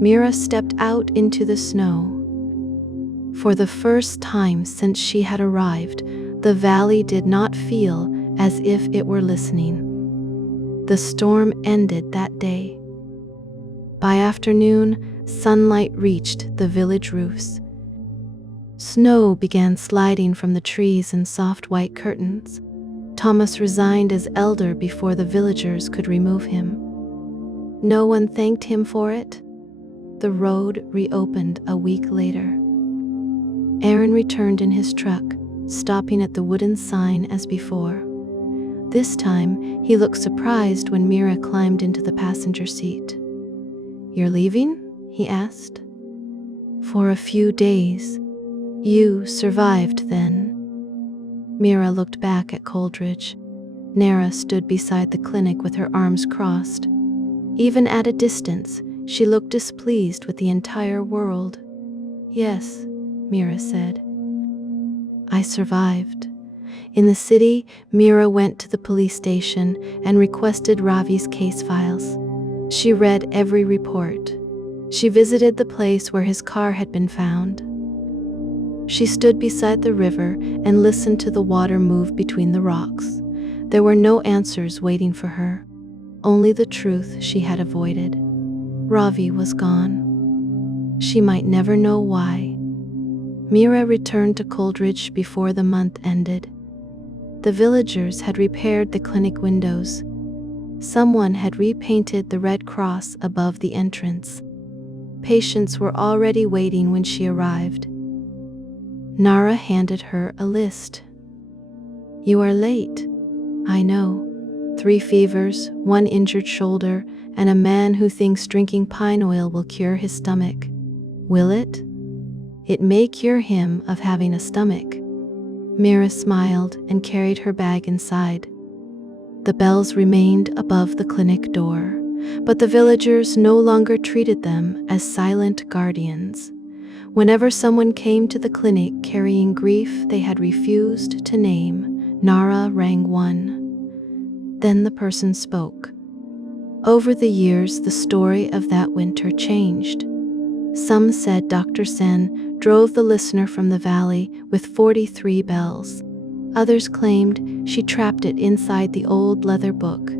Mira stepped out into the snow. For the first time since she had arrived, the valley did not feel as if it were listening. The storm ended that day. By afternoon, sunlight reached the village roofs. Snow began sliding from the trees in soft white curtains. Thomas resigned as elder before the villagers could remove him. No one thanked him for it. The road reopened a week later. Aaron returned in his truck, stopping at the wooden sign as before. This time, he looked surprised when Mira climbed into the passenger seat. "You're leaving?" he asked. "For a few days. You survived then." Mira looked back at Coldridge. Nara stood beside the clinic with her arms crossed. Even at a distance, she looked displeased with the entire world. "Yes," Mira said. "I survived." In the city, Mira went to the police station and requested Ravi's case files. She read every report. She visited the place where his car had been found. She stood beside the river and listened to the water move between the rocks. There were no answers waiting for her, only the truth she had avoided. Ravi was gone. She might never know why. Mira returned to Coldridge before the month ended. The villagers had repaired the clinic windows. Someone had repainted the red cross above the entrance. Patients were already waiting when she arrived. Nara handed her a list. "You are late." "I know. 3 fevers, 1 injured shoulder, and a man who thinks drinking pine oil will cure his stomach." "Will it?" "It may cure him of having a stomach." Mira smiled and carried her bag inside. The bells remained above the clinic door, but the villagers no longer treated them as silent guardians. Whenever someone came to the clinic carrying grief they had refused to name, Nara rang 1. Then the person spoke. Over the years, the story of that winter changed. Some said Doctor Sen drove the listener from the valley with 43 bells. Others claimed she trapped it inside the old leather book.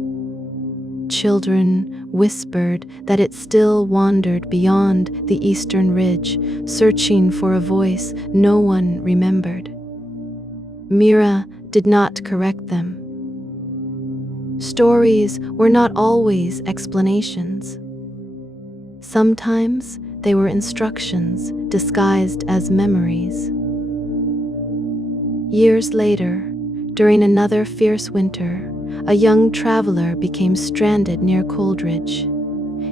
Children whispered that it still wandered beyond the eastern ridge, searching for a voice no one remembered. Mira did not correct them. Stories were not always explanations. Sometimes they were instructions disguised as memories. Years later, during another fierce winter, a young traveler became stranded near Coldridge.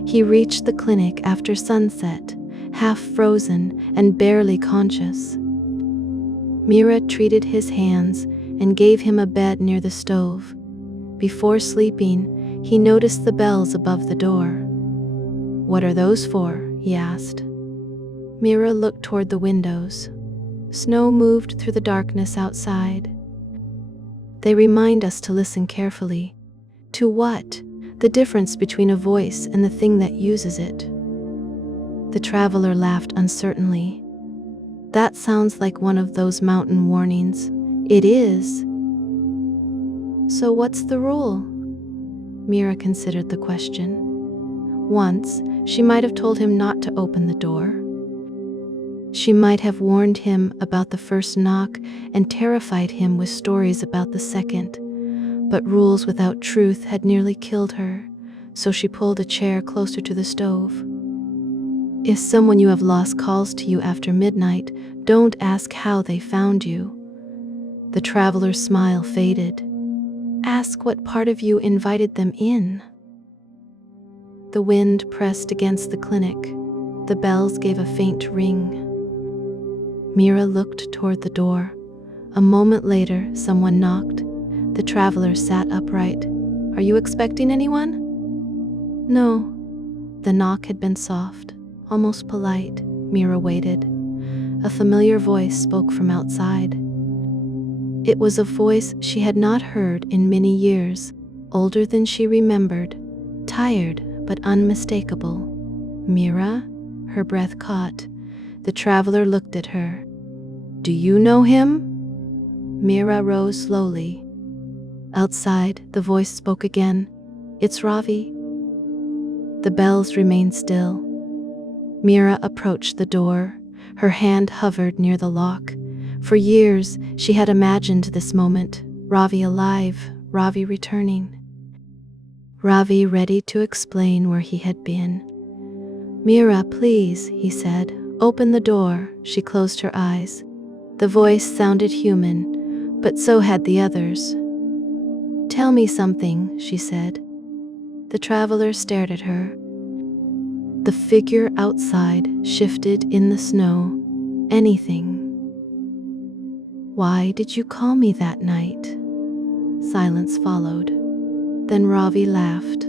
He reached the clinic after sunset, half frozen and barely conscious. Mira treated his hands and gave him a bed near the stove. Before sleeping, he noticed the bells above the door. "What are those for?" he asked. Mira looked toward the windows. Snow moved through the darkness outside. "They remind us to listen carefully." "To what?" "The difference between a voice and the thing that uses it." The traveler laughed uncertainly. "That sounds like one of those mountain warnings." "It is." "So what's the rule?" Mira considered the question. Once, she might have told him not to open the door. She might have warned him about the first knock and terrified him with stories about the second. But rules without truth had nearly killed her, so she pulled a chair closer to the stove. "If someone you have lost calls to you after midnight, don't ask how they found you." The traveler's smile faded. "Ask what part of you invited them in." The wind pressed against the clinic. The bells gave a faint ring. Mira looked toward the door. A moment later, someone knocked. The traveler sat upright. "Are you expecting anyone?" "No." The knock had been soft, almost polite. Mira waited. A familiar voice spoke from outside. It was a voice she had not heard in many years, older than she remembered, tired but unmistakable. "Mira?" Her breath caught. The traveler looked at her. "Do you know him?" Mira rose slowly. Outside, the voice spoke again. "It's Ravi." The bells remained still. Mira approached the door. Her hand hovered near the lock. For years, she had imagined this moment. Ravi alive, Ravi returning. Ravi ready to explain where he had been. "Mira, please," he said. "Open the door." She closed her eyes. The voice sounded human, but so had the others. "Tell me something," she said. The traveler stared at her. The figure outside shifted in the snow. "Anything." "Why did you call me that night?" Silence followed. Then Ravi laughed.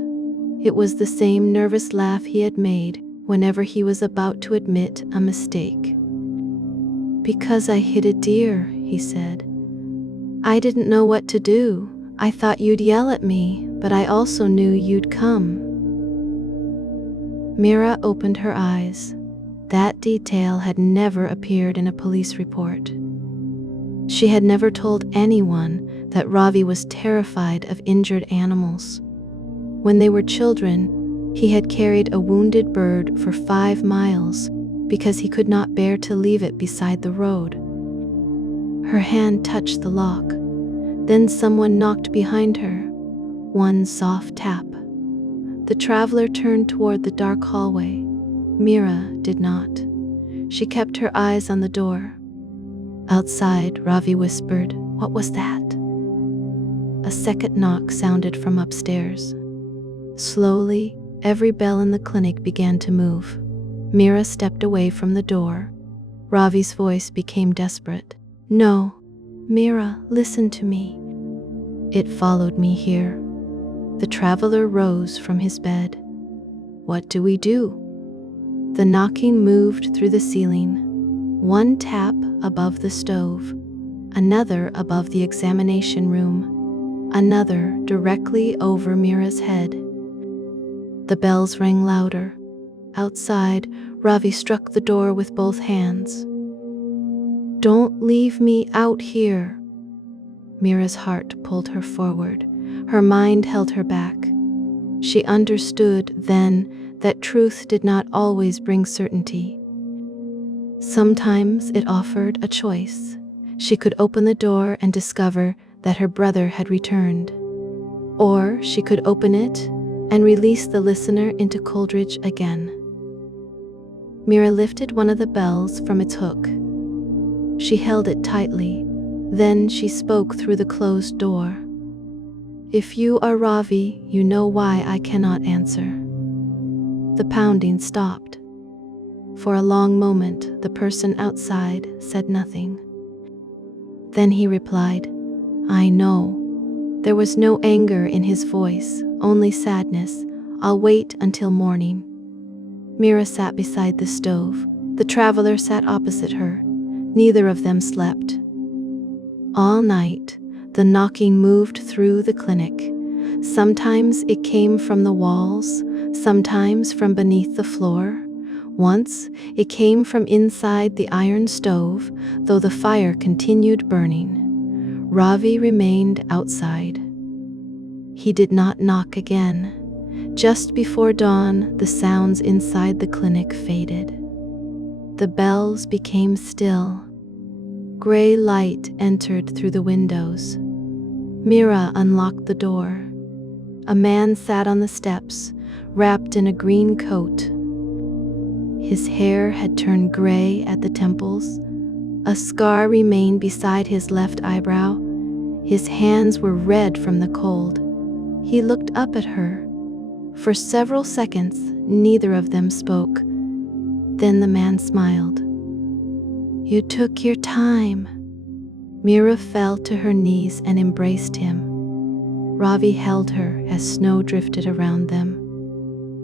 It was the same nervous laugh he had made whenever he was about to admit a mistake. "Because I hit a deer," he said. "I didn't know what to do. I thought you'd yell at me, but I also knew you'd come." Mira opened her eyes. That detail had never appeared in a police report. She had never told anyone that Ravi was terrified of injured animals. When they were children, he had carried a wounded bird for 5 miles because he could not bear to leave it beside the road. Her hand touched the lock. Then someone knocked behind her. One soft tap. The traveler turned toward the dark hallway. Mira did not. She kept her eyes on the door. Outside, Ravi whispered, "What was that?" A second knock sounded from upstairs. Slowly, every bell in the clinic began to move. Mira stepped away from the door. Ravi's voice became desperate. "No, Mira, listen to me." "It followed me here." The traveler rose from his bed. "What do we do?" The knocking moved through the ceiling. One tap above the stove, another above the examination room, another directly over Mira's head. The bells rang louder. Outside, Ravi struck the door with both hands. "Don't leave me out here." Mira's heart pulled her forward. Her mind held her back. She understood then that truth did not always bring certainty. Sometimes it offered a choice. She could open the door and discover that her brother had returned. Or she could open it and release the listener into Coldridge again. Mira lifted one of the bells from its hook. She held it tightly. Then she spoke through the closed door. "If you are Ravi, you know why I cannot answer." The pounding stopped. For a long moment, the person outside said nothing. Then he replied, "I know." There was no anger in his voice, only sadness. "I'll wait until morning." Mira sat beside the stove. The traveler sat opposite her. Neither of them slept. All night, the knocking moved through the clinic. Sometimes it came from the walls, sometimes from beneath the floor. Once, it came from inside the iron stove, though the fire continued burning. Ravi remained outside. He did not knock again. Just before dawn, the sounds inside the clinic faded. The bells became still. Gray light entered through the windows. Mira unlocked the door. A man sat on the steps, wrapped in a green coat. His hair had turned gray at the temples. A scar remained beside his left eyebrow. His hands were red from the cold. He looked up at her. For several seconds, neither of them spoke. Then the man smiled. "You took your time." Mira fell to her knees and embraced him. Ravi held her as snow drifted around them.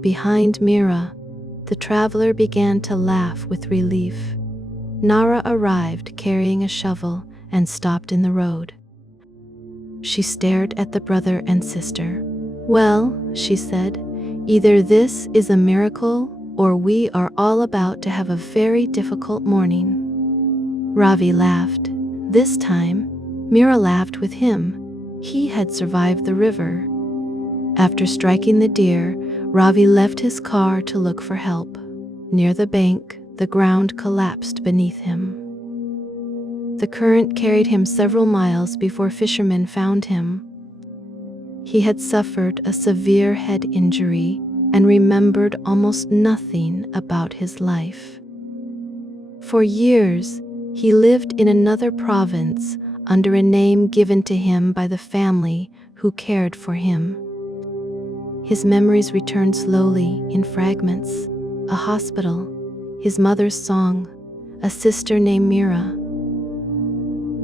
Behind Mira, the traveler began to laugh with relief. Nara arrived carrying a shovel and stopped in the road. She stared at the brother and sister. "Well," she said, "either this is a miracle or we are all about to have a very difficult morning." Ravi laughed. This time, Mira laughed with him. He had survived the river. After striking the deer, Ravi left his car to look for help. Near the bank, the ground collapsed beneath him. The current carried him several miles before fishermen found him. He had suffered a severe head injury and remembered almost nothing about his life. For years, he lived in another province under a name given to him by the family who cared for him. His memories returned slowly in fragments: a hospital, his mother's song, a sister named Mira.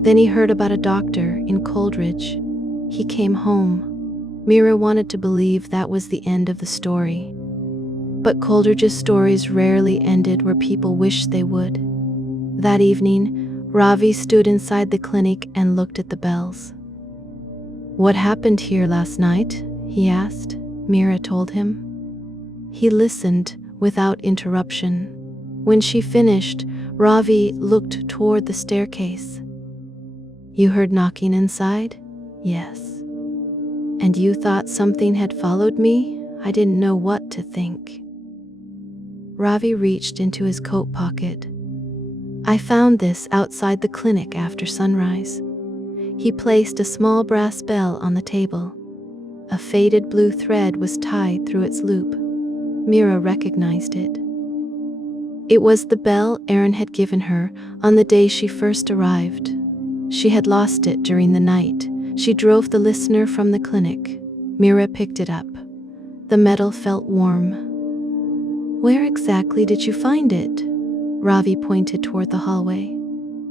Then he heard about a doctor in Coldridge. He came home. Mira wanted to believe that was the end of the story. But Coldridge's stories rarely ended where people wished they would. That evening, Ravi stood inside the clinic and looked at the bells. "What happened here last night?" he asked. Mira told him. He listened without interruption. When she finished, Ravi looked toward the staircase. "You heard knocking inside?" "Yes." "And you thought something had followed me?" "I didn't know what to think." Ravi reached into his coat pocket. "I found this outside the clinic after sunrise." He placed a small brass bell on the table. A faded blue thread was tied through its loop. Mira recognized it. It was the bell Aaron had given her on the day she first arrived. She had lost it during the night. She drove the listener from the clinic. Mira picked it up. The metal felt warm. "Where exactly did you find it?" Ravi pointed toward the hallway.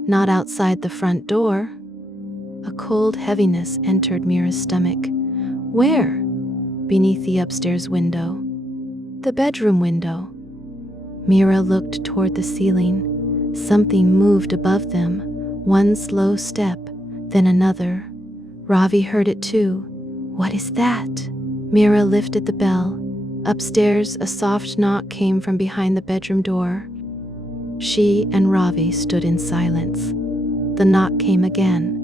"Not outside the front door." A cold heaviness entered Mira's stomach. "Where?" "Beneath the upstairs window." "The bedroom window." Mira looked toward the ceiling. Something moved above them, one slow step, then another. Ravi heard it too. "What is that?" Mira lifted the bell. Upstairs, a soft knock came from behind the bedroom door. She and Ravi stood in silence. The knock came again.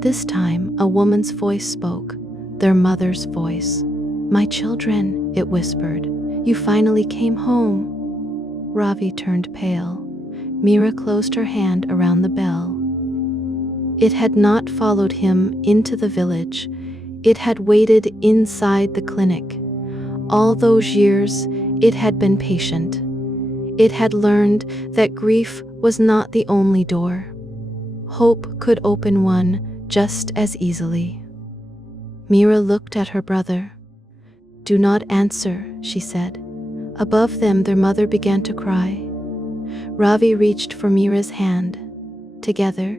This time, a woman's voice spoke, their mother's voice. "My children," it whispered, "you finally came home." Ravi turned pale. Mira closed her hand around the bell. It had not followed him into the village. It had waited inside the clinic. All those years, it had been patient. It had learned that grief was not the only door. Hope could open one just as easily. Mira looked at her brother. "Do not answer," she said. Above them, their mother began to cry. Ravi reached for Mira's hand. Together,